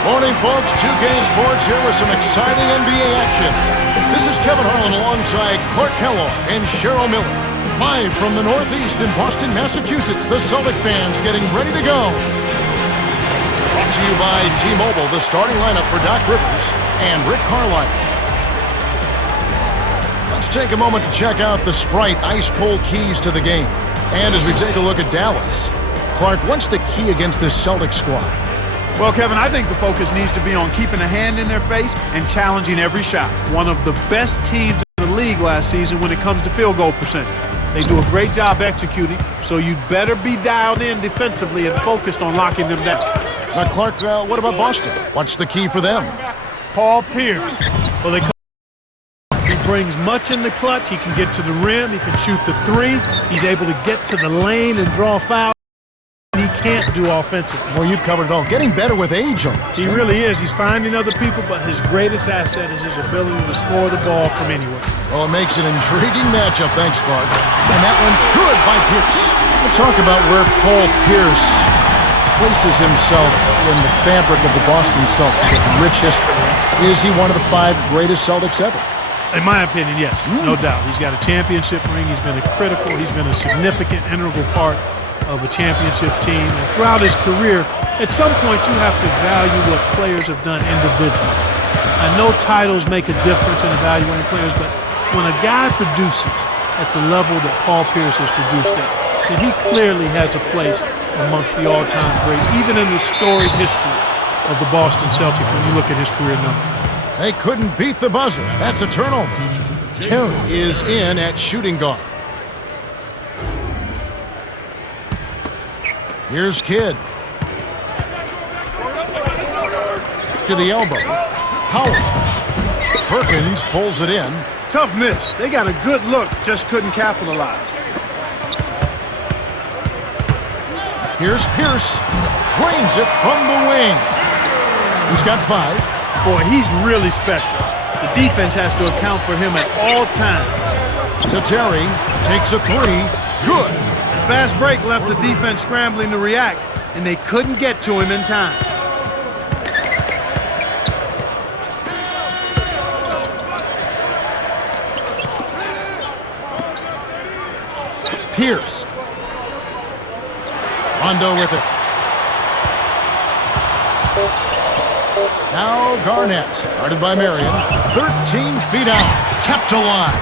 Morning, folks. 2K Sports here with some exciting NBA action. This is Kevin Harlan alongside Clark Kellogg and Cheryl Miller. Live from the Northeast in Boston, Massachusetts, the Celtic fans getting ready to go. Brought to you by T-Mobile, the starting lineup for Doc Rivers and Rick Carlisle. Let's take a moment to check out the Sprite ice-cold keys to the game. And as we take a look at Dallas, Clark, what's the key against this Celtic squad? Well, Kevin, I think the focus needs to be on keeping a hand in their face and challenging every shot. One of the best teams in the league last season when it comes to field goal percentage. They do a great job executing, so you'd better be dialed in defensively and focused on locking them down. Now, Clark, what about Boston? What's the key for them? Paul Pierce. Well, he brings much in the clutch. He can get to the rim. He can shoot the three. He's able to get to the lane and draw fouls. He can't do offensively. Well, you've covered it all. Getting better with age almost. He really is. He's finding other people, but his greatest asset is his ability to score the ball from anywhere. Well, it makes an intriguing matchup. Thanks, Clark. And that one's good by Pierce. We'll talk about where Paul Pierce places himself in the fabric of the Boston Celtics. Rich history. Is he one of the 5 greatest Celtics ever? In my opinion, yes. No doubt. He's got a championship ring. He's been he's been a significant, integral part of a championship team. And throughout his career, at some point you have to value what players have done individually. I know titles make a difference in evaluating players, but when a guy produces at the level that Paul Pierce has produced at, then he clearly has a place amongst the all-time greats, even in the storied history of the Boston Celtics when you look at his career numbers. They couldn't beat the buzzer. That's a turnover. Terry is in at shooting guard. Here's Kidd. To the elbow. Howard. Perkins pulls it in. Tough miss. They got a good look, just couldn't capitalize. Here's Pierce. Drains it from the wing. He's got 5. Boy, he's really special. The defense has to account for him at all times. To Terry. Takes a 3. Good. Fast break left the defense scrambling to react, and they couldn't get to him in time. Pierce. Rondo with it. Now Garnett, guarded by Marion. 13 feet out, kept alive.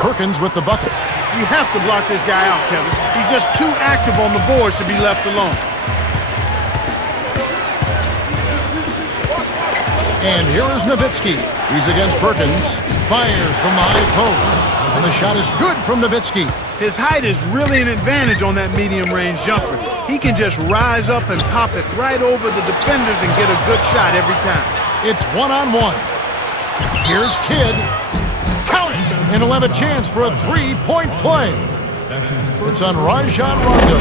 Perkins with the bucket. You have to block this guy out, Kevin. He's just too active on the boards to be left alone. And here is Nowitzki. He's against Perkins. Fires from the high post. And the shot is good from Nowitzki. His height is really an advantage on that medium-range jumper. He can just rise up and pop it right over the defenders and get a good shot every time. It's 1-on-1. Here's Kidd. Count it! And he'll have a chance for a 3-point play. It's on Rajon Rondo.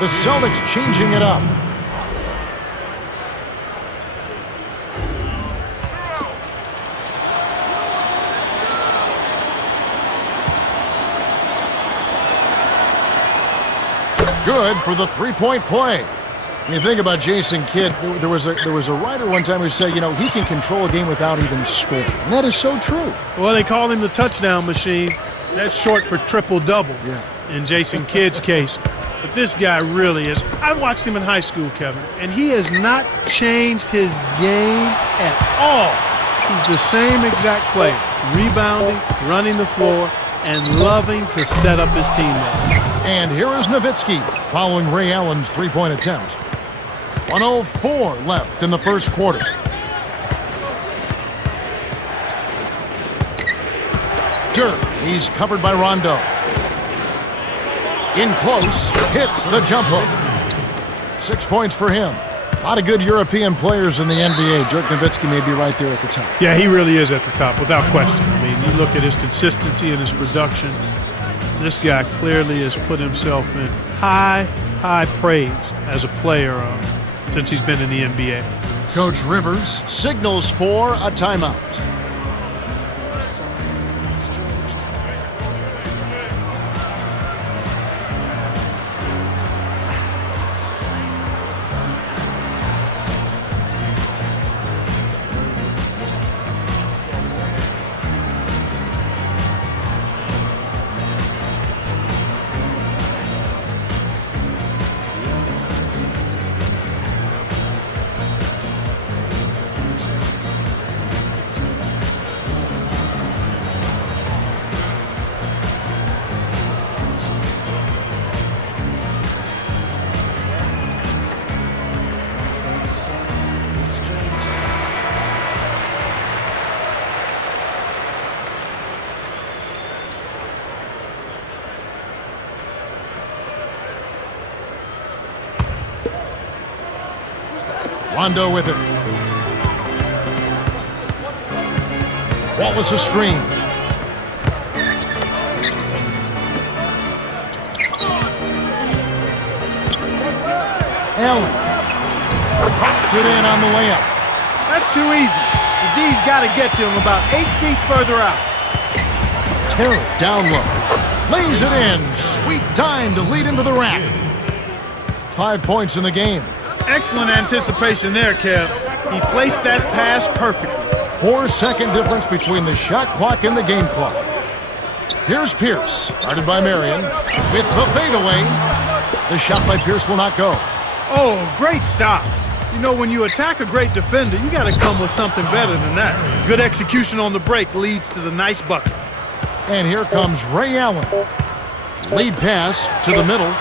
The Celtics changing it up. Good for the 3-point play. When you think about Jason Kidd, there was a writer one time who said, you know, he can control a game without even scoring. And that is so true. Well, they call him the touchdown machine. That's short for triple-double in Jason Kidd's case. But this guy really is. I watched him in high school, Kevin, and he has not changed his game at all. He's the same exact player, rebounding, running the floor, and loving to set up his teammates. And here is Nowitzki following Ray Allen's 3-point attempt. 1:04 left in the first quarter. Dirk, he's covered by Rondo. In close, hits the jump hook. 6 points for him. A lot of good European players in the NBA. Dirk Nowitzki may be right there at the top. Yeah, he really is at the top, without question. I mean, you look at his consistency and his production. This guy clearly has put himself in high praise as a player since he's been in the NBA. Coach Rivers signals for a timeout. Rondo with it. Wallace a screen. Allen pops it in on the layup. That's too easy. The D's got to get to him about 8 feet further out. Terry down low. Lays it in. Sweet dime to lead into the rack. 5 points in the game. Excellent anticipation there, Kev. He placed that pass perfectly. 4-second difference between the shot clock and the game clock. Here's Pierce, guarded by Marion, with the fadeaway. The shot by Pierce will not go. Oh, great stop. You know, when you attack a great defender, you got to come with something better than that. Good execution on the break leads to the nice bucket. And here comes Ray Allen. Lead pass to the middle.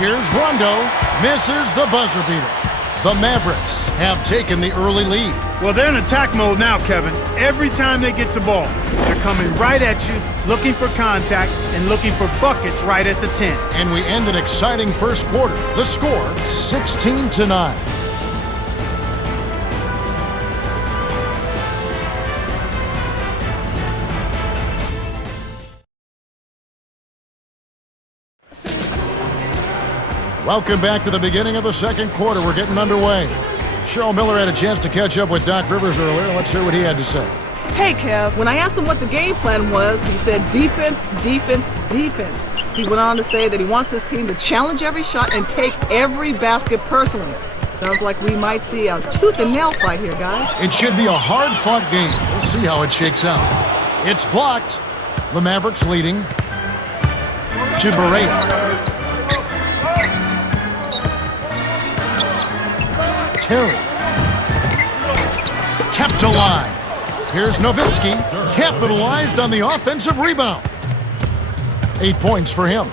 Here's Rondo. Misses the buzzer beater. The Mavericks have taken the early lead. Well, they're in attack mode now, Kevin. Every time they get the ball, they're coming right at you, looking for contact, and looking for buckets right at the 10. And we end an exciting first quarter. The score, 16-9. Welcome back to the beginning of the second quarter. We're getting underway. Cheryl Miller had a chance to catch up with Doc Rivers earlier. Let's hear what he had to say. Hey, Kev, when I asked him what the game plan was, he said defense, defense, defense. He went on to say that he wants his team to challenge every shot and take every basket personally. Sounds like we might see a tooth and nail fight here, guys. It should be a hard-fought game. We'll see how it shakes out. It's blocked. The Mavericks leading to Barea. Terry. Kept alive. Here's Nowitzki. Capitalized on the offensive rebound. 8 points for him.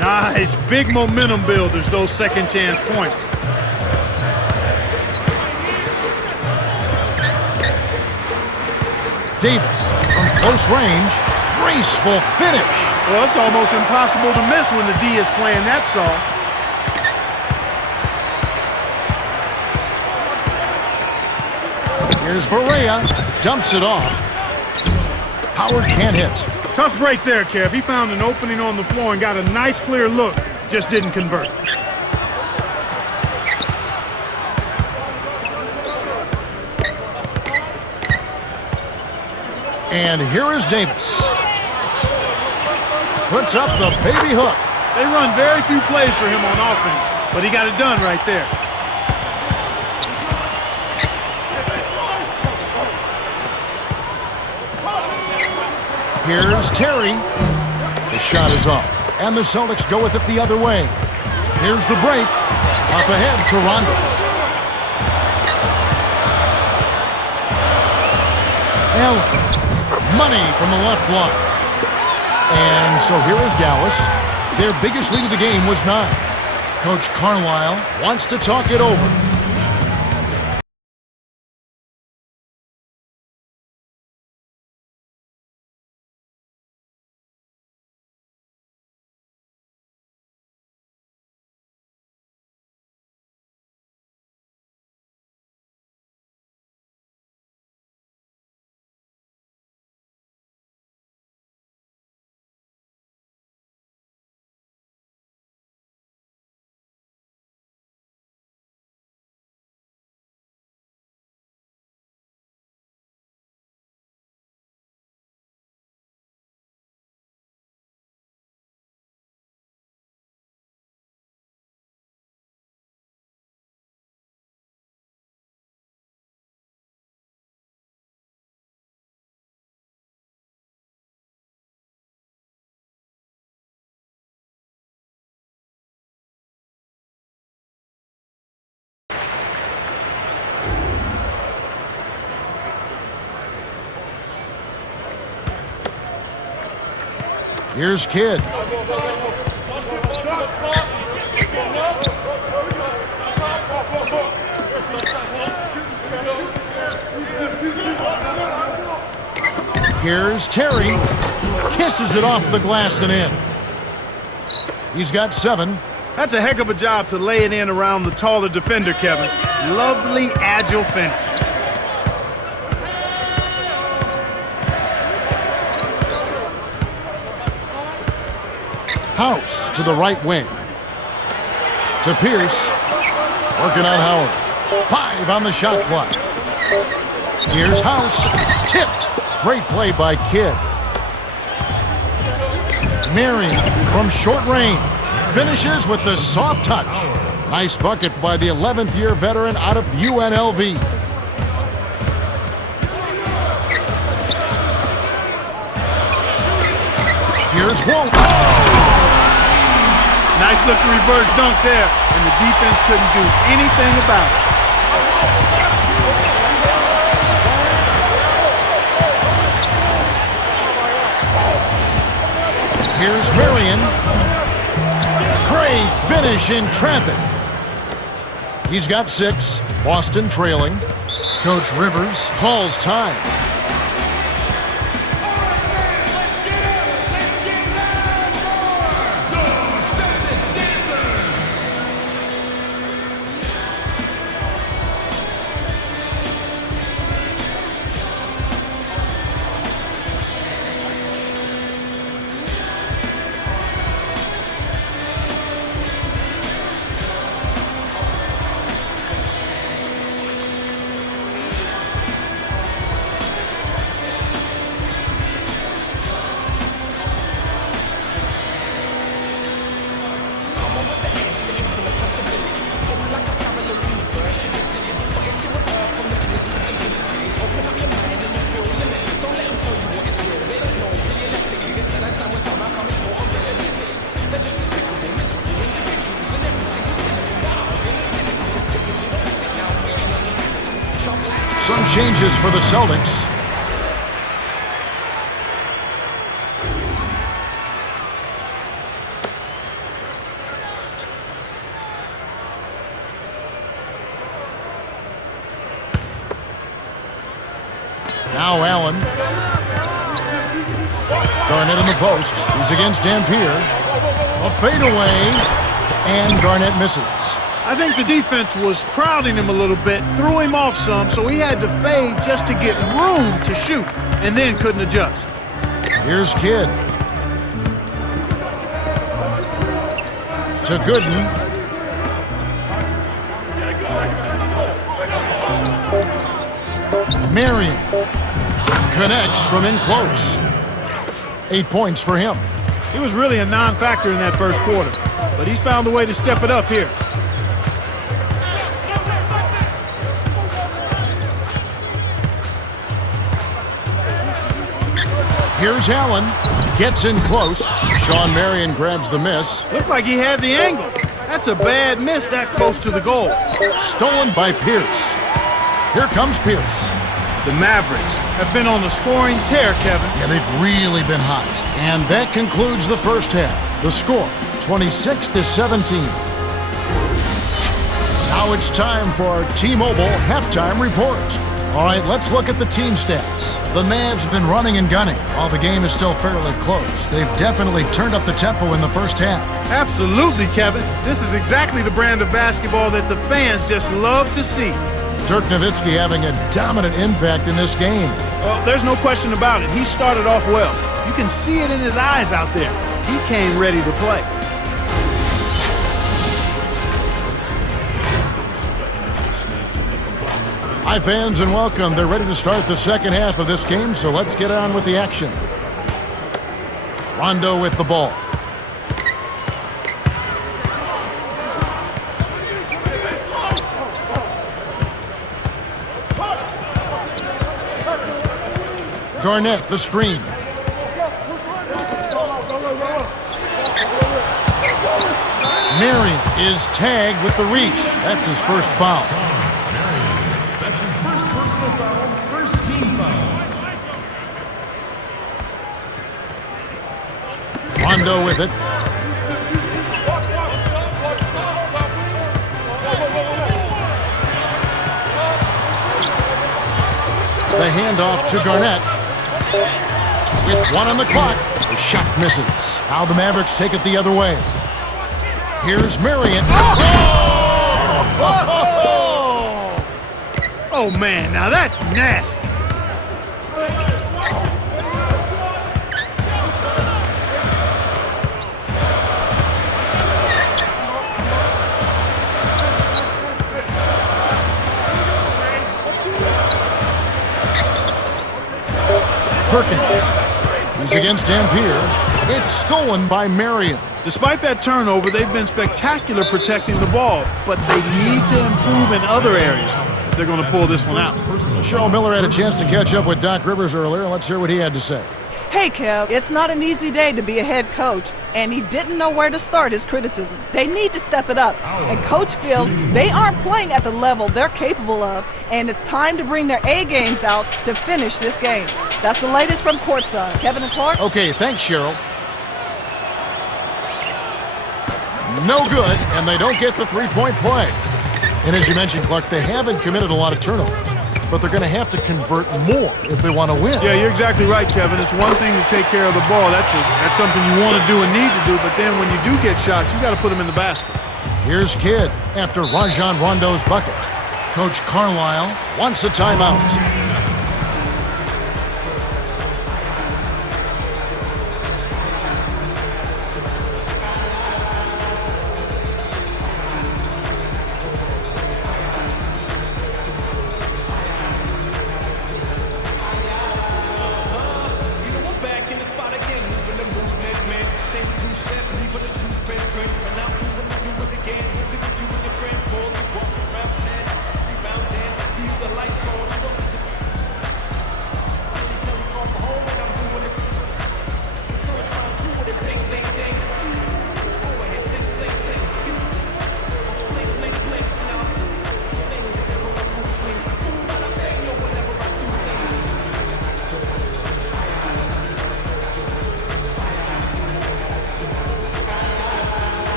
Nice. Big momentum builders, those second chance points. Davis from close range. Graceful finish. Well, it's almost impossible to miss when the D is playing that soft. Here's Barea. Dumps it off. Howard can't hit. Tough break there, Kev. He found an opening on the floor and got a nice clear look. Just didn't convert. And here is Davis. Puts up the baby hook. They run very few plays for him on offense, but he got it done right there. Here's Terry. The shot is off. And the Celtics go with it the other way. Here's the break. Up ahead to Rondo. Allen. Money from the left block. And so here is Dallas. Their biggest lead of the game was 9. Coach Carlisle wants to talk it over. Here's Kidd. Here's Terry. Kisses it off the glass and in. He's got 7. That's a heck of a job to lay it in around the taller defender, Kevin. Lovely, agile finish. House to the right wing. To Pierce. Working on Howard. 5 on the shot clock. Here's House. Tipped. Great play by Kidd. Marion from short range. Finishes with the soft touch. Nice bucket by the 11th-year veteran out of UNLV. Here's Walt. Nice looking reverse dunk there, and the defense couldn't do anything about it. Here's Marion. Great finish in traffic. He's got 6. Boston trailing. Coach Rivers calls time. Some changes for the Celtics. Now Allen. Garnett in the post. He's against Dampier. A fadeaway. And Garnett misses. I think the defense was crowding him a little bit, threw him off some, so he had to fade just to get room to shoot, and then couldn't adjust. Here's Kidd. To Gooden. Marion connects from in close. 8 points for him. He was really a non-factor in that first quarter, but he's found a way to step it up here. Here's Allen. Gets in close. Sean Marion grabs the miss. Looked like he had the angle. That's a bad miss that close to the goal. Stolen by Pierce. Here comes Pierce. The Mavericks have been on a scoring tear, Kevin. Yeah, they've really been hot. And that concludes the first half. The score, 26-17. Now it's time for our T-Mobile halftime report. All right, let's look at the team stats. The Mavs have been running and gunning. While the game is still fairly close, they've definitely turned up the tempo in the first half. Absolutely, Kevin. This is exactly the brand of basketball that the fans just love to see. Dirk Nowitzki having a dominant impact in this game. Well, there's no question about it. He started off well. You can see it in his eyes out there. He came ready to play. Hi, fans, and welcome. They're ready to start the second half of this game, so let's get on with the action. Rondo with the ball. Garnett, the screen. Marion is tagged with the reach. That's his first foul. That's his first personal foul, first team foul. Rondo with it. The handoff to Garnett. With 1 on the clock, the shot misses. Now the Mavericks take it the other way. Here's Marion. Oh, man, now that's nasty. Perkins. He's against Dampier. It's stolen by Marion. Despite that turnover, they've been spectacular protecting the ball, but they need to improve in other areas if they're going to pull this one out. Cheryl Miller had a chance to catch up with Doc Rivers earlier. Let's hear what he had to say. Hey, Kev, it's not an easy day to be a head coach, and he didn't know where to start his criticisms. They need to step it up, and Coach feels they aren't playing at the level they're capable of, and it's time to bring their A games out to finish this game. That's the latest from courtside. Kevin and Clark? Okay, thanks, Cheryl. No good, and they don't get the three-point play. And as you mentioned, Clark, they haven't committed a lot of turnovers, but they're going to have to convert more if they want to win. Yeah, you're exactly right, Kevin. It's one thing to take care of the ball. That's something you want to do and need to do, but then when you do get shots, you got to put them in the basket. Here's Kidd after Rajon Rondo's bucket. Coach Carlisle wants a timeout.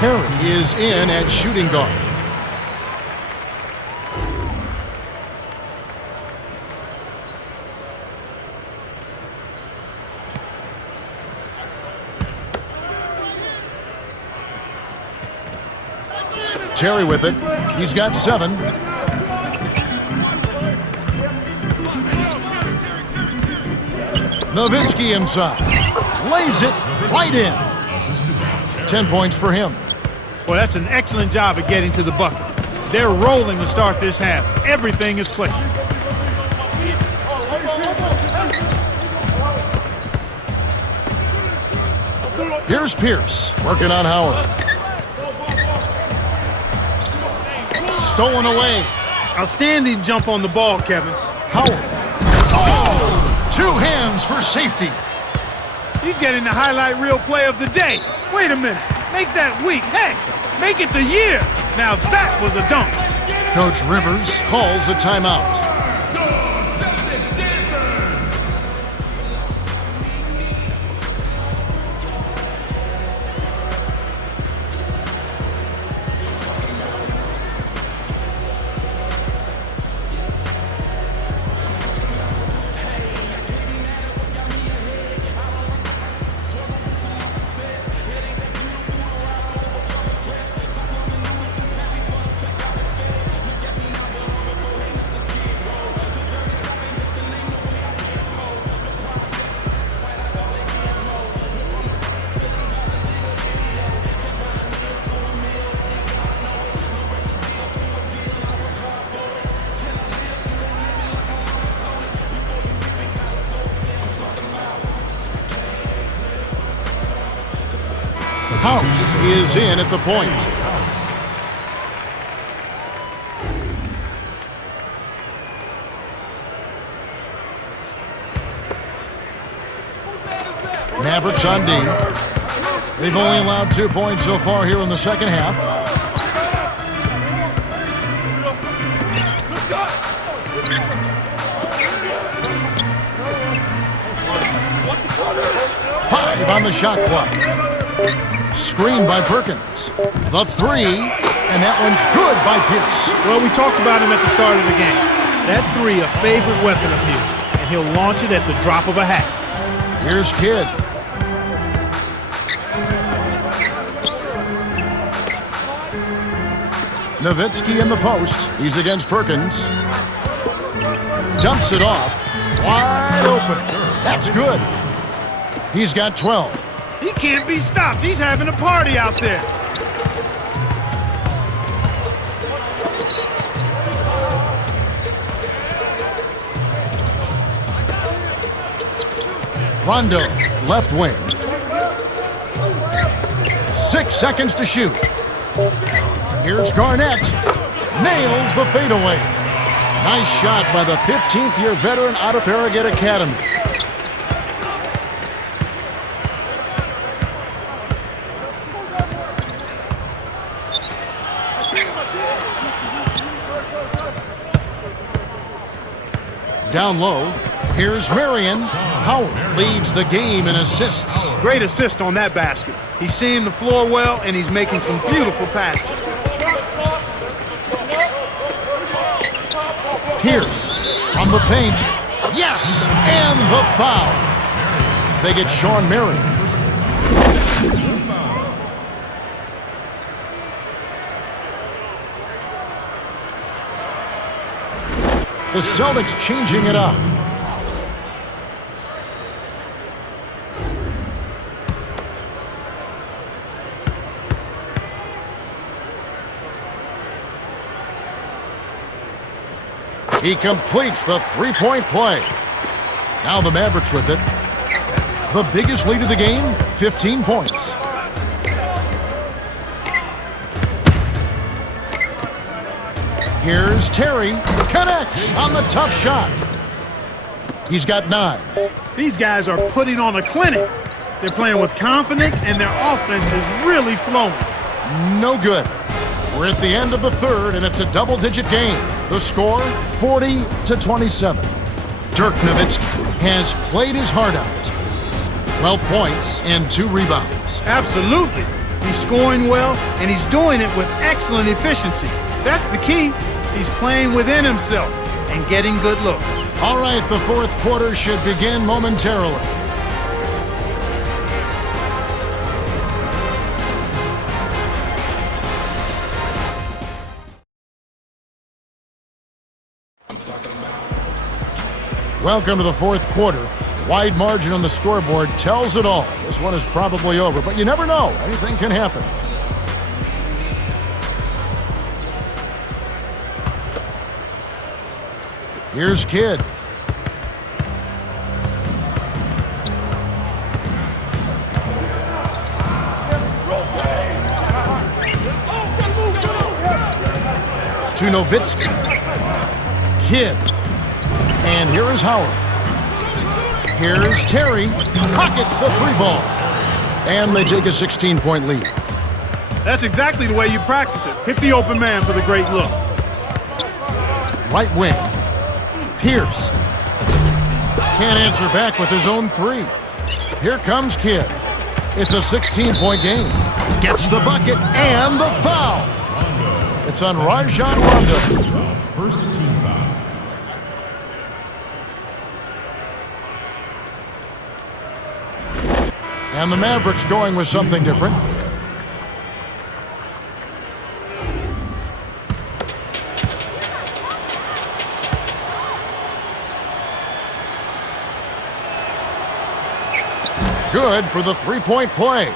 Terry is in at shooting guard. Terry with it. He's got 7. Nowitzki inside. Lays it right in. 10 points for him. Well, that's an excellent job of getting to the bucket. They're rolling to start this half. Everything is clicking. Here's Pierce working on Howard. Stolen away. Outstanding jump on the ball, Kevin. Howard. Oh! 2 hands for safety. He's getting the highlight reel play of the day. Wait a minute. Make that week. Hey, make it the year. Now that was a dunk. Coach Rivers calls a timeout. The Celtics dancers. House is in at the point. Mavericks on D. They've only allowed 2 points so far here in the second half. Five on the shot clock. Screened by Perkins. The 3, and that one's good by Pierce. Well, we talked about him at the start of the game. That 3, a favorite weapon of his, and he'll launch it at the drop of a hat. Here's Kidd. Nowitzki in the post. He's against Perkins. Dumps it off. Wide open. That's good. He's got 12. He can't be stopped. He's having a party out there. Rondo, left wing. 6 seconds to shoot. Here's Garnett. Nails the fadeaway. Nice shot by the 15th-year veteran out of Farragut Academy. Down low, here's Marion. Howard leads the game in assists. Great assist on that basket. He's seeing the floor well, and he's making some beautiful passes. Pierce from the paint. Yes, and the foul. They get Sean Marion. The Celtics changing it up. He completes the three-point play. Now the Mavericks with it. The biggest lead of the game, 15 points. Here's Terry. Connects on the tough shot. He's got 9. These guys are putting on a clinic. They're playing with confidence, and their offense is really flowing. No good. We're at the end of the third, and it's a double-digit game. The score, 40-27. Dirk Nowitzki has played his heart out. 12 points and 2 rebounds. Absolutely. He's scoring well, and he's doing it with excellent efficiency. That's the key. He's playing within himself and getting good looks. All right, the fourth quarter should begin momentarily. Welcome to the fourth quarter. Wide margin on the scoreboard tells it all. This one is probably over, but you never know. Anything can happen. Here's Kidd. To Nowitzki. Kidd. And here is Howard. Here's Terry. Pockets the 3-ball. And they take a 16-point lead. That's exactly the way you practice it. Hit the open man for the great look. Right wing. Pierce. Can't answer back with his own 3. Here comes Kidd. It's a 16-point game. Gets the bucket and the foul. It's on Rajon Rondo. First team foul. And the Mavericks going with something different. Good for the 3-point play.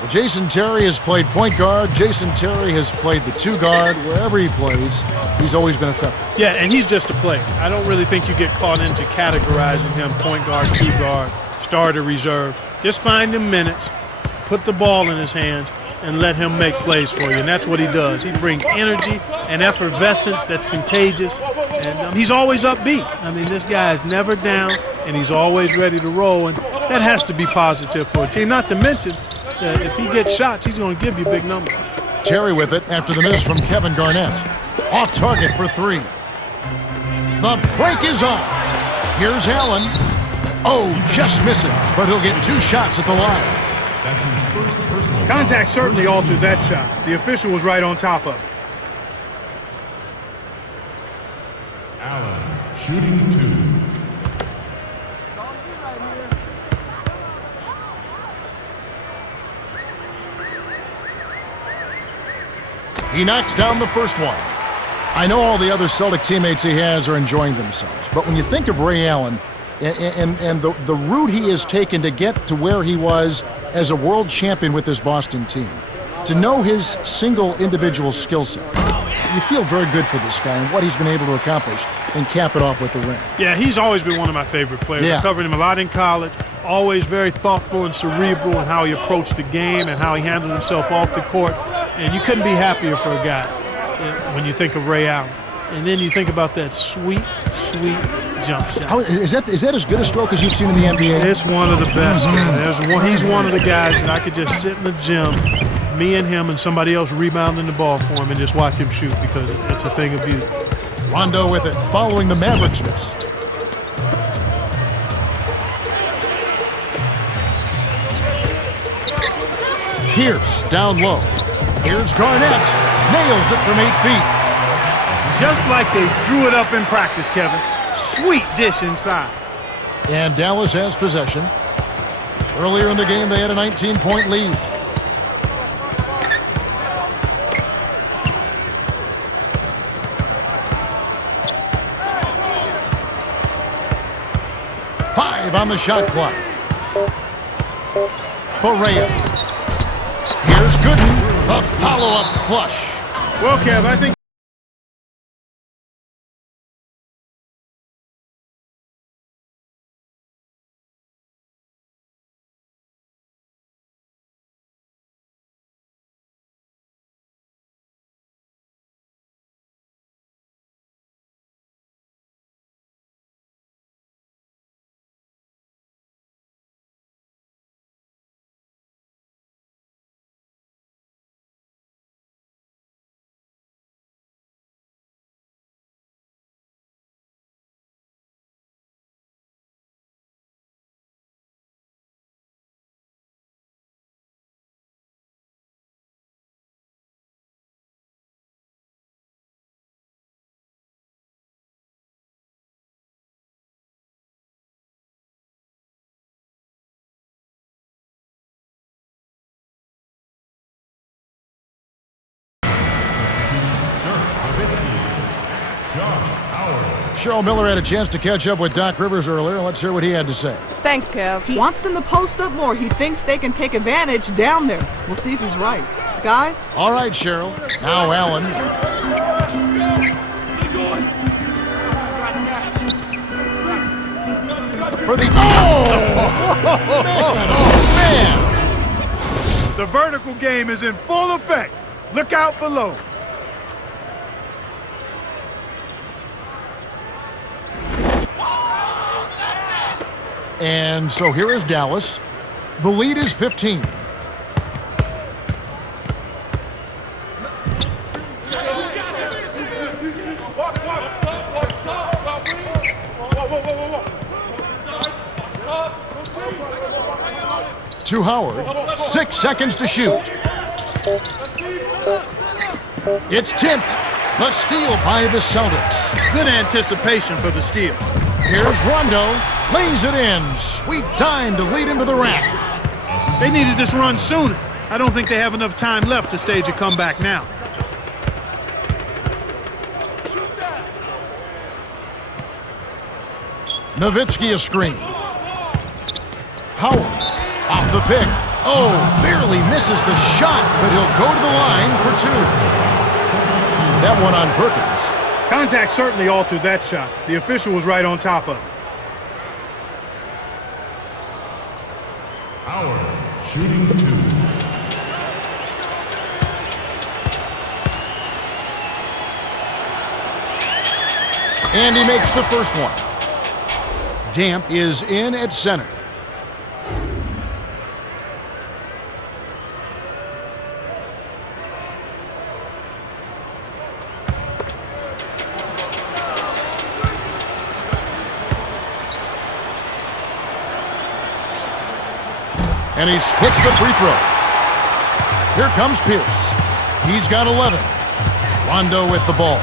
Well, Jason Terry has played point guard. Jason Terry has played the 2 guard. Wherever he plays, he's always been effective. Yeah, and he's just a player. I don't really think you get caught into categorizing him point guard, 2 guard, starter, reserve. Just find him minutes, put the ball in his hands, and let him make plays for you. And that's what he does. He brings energy and effervescence that's contagious. And he's always upbeat. I mean, this guy is never down, and he's always ready to roll. And that has to be positive for a team. Not to mention that if he gets shots, he's going to give you big numbers. Terry with it after the miss from Kevin Garnett. Off target for 3. The break is on. Here's Allen. Oh, just misses, but he'll get 2 shots at the line. That's his first personal Contact foul. certainly First altered team that foul. shot. The official was right on top of it. Allen, shooting 2. He knocks down the first one. I know all the other Celtic teammates he has are enjoying themselves, but when you think of Ray Allen and the route he has taken to get to where he was as a world champion with this Boston team, to know his single individual skill set, you feel very good for this guy and what he's been able to accomplish, and cap it off with the ring. Yeah, he's always been one of my favorite players. Yeah. I covered him a lot in college, always very thoughtful and cerebral in how he approached the game and how he handled himself off the court, and you couldn't be happier for a guy when you think of Ray Allen. And then you think about that sweet, sweet jump shot. Is that as good a stroke as you've seen in the NBA? It's one of the best. He's one of the guys that I could just sit in the gym, me and him and somebody else rebounding the ball for him and just watch him shoot because it's a thing of beauty. Rondo with it, following the Mavericks miss. Pierce down low. Here's Garnett. Nails it from 8 feet. Just like they drew it up in practice, Kevin. Sweet dish inside. And Dallas has possession. Earlier in the game, they had a 19-point lead. Five on the shot clock. Correa. Here's Gooden. The follow-up flush. Well, Kev, I think Cheryl Miller had a chance to catch up with Doc Rivers earlier. Let's hear what he had to say. Thanks, Kev. He wants them to post up more. He thinks they can take advantage down there. We'll see if he's right. Guys? All right, Cheryl. Now Allen. For the... Oh, man. the vertical game is in full effect. Look out below. And so here is Dallas. The lead is 15. To Howard. 6 seconds to shoot. It's tipped. The steal by the Celtics. Good anticipation for the steal. Here's Rondo. Lays it in. Sweet time to lead into the rack. They needed this run sooner. I don't think they have enough time left to stage a comeback now. Nowitzki a screen. Howard off the pick. Oh, barely misses the shot, but he'll go to the line for 2. That one on Perkins. Contact certainly altered that shot. The official was right on top of it. Howard, shooting 2. And he makes the first one. Damp is in at center. And he splits the free throws. Here comes Pierce. He's got 11. Rondo with the ball.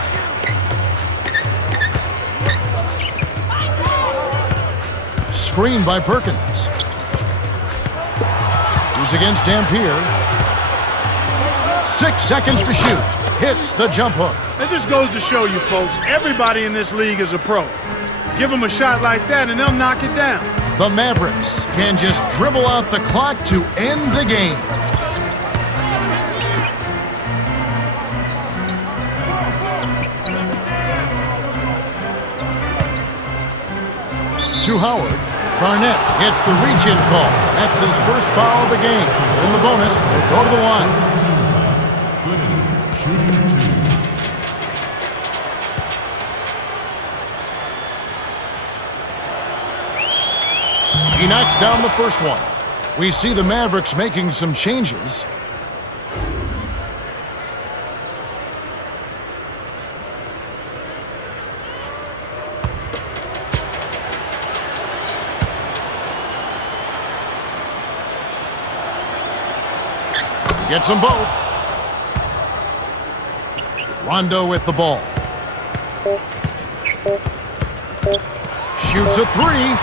Screen by Perkins. He's against Dampier. 6 seconds to shoot. hits the jump hook. It just goes to show you, folks, everybody in this league is a pro. Give them a shot like that, and they'll knock it down. The Mavericks can just dribble out the clock to end the game. To Howard. Garnett gets the reach-in call. That's his first foul of the game. In the bonus, they'll go to the line. He knocks down the first one. We see the Mavericks making some changes. Gets them both. Rondo with the ball. Shoots a three.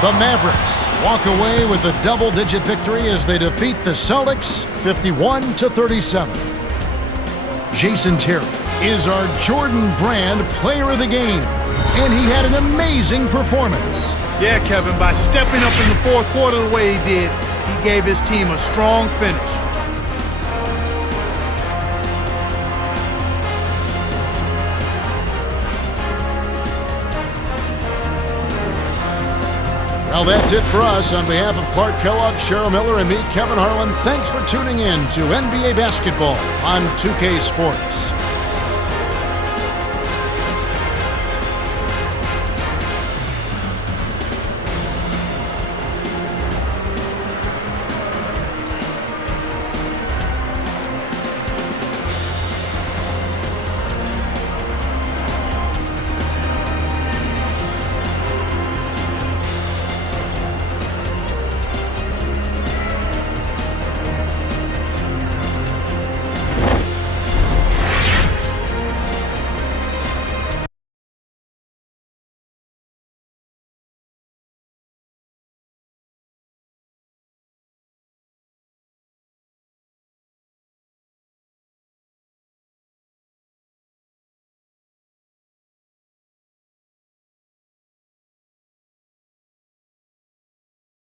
The Mavericks walk away with a double-digit victory as they defeat the Celtics 51-37. Jason Terry is our Jordan Brand Player of the Game, and he had an amazing performance. Yeah, Kevin, by stepping up in the fourth quarter the way he did, he gave his team a strong finish. Well, that's it for us. On behalf of Clark Kellogg, Cheryl Miller, and me, Kevin Harlan, thanks for tuning in to NBA Basketball on 2K Sports.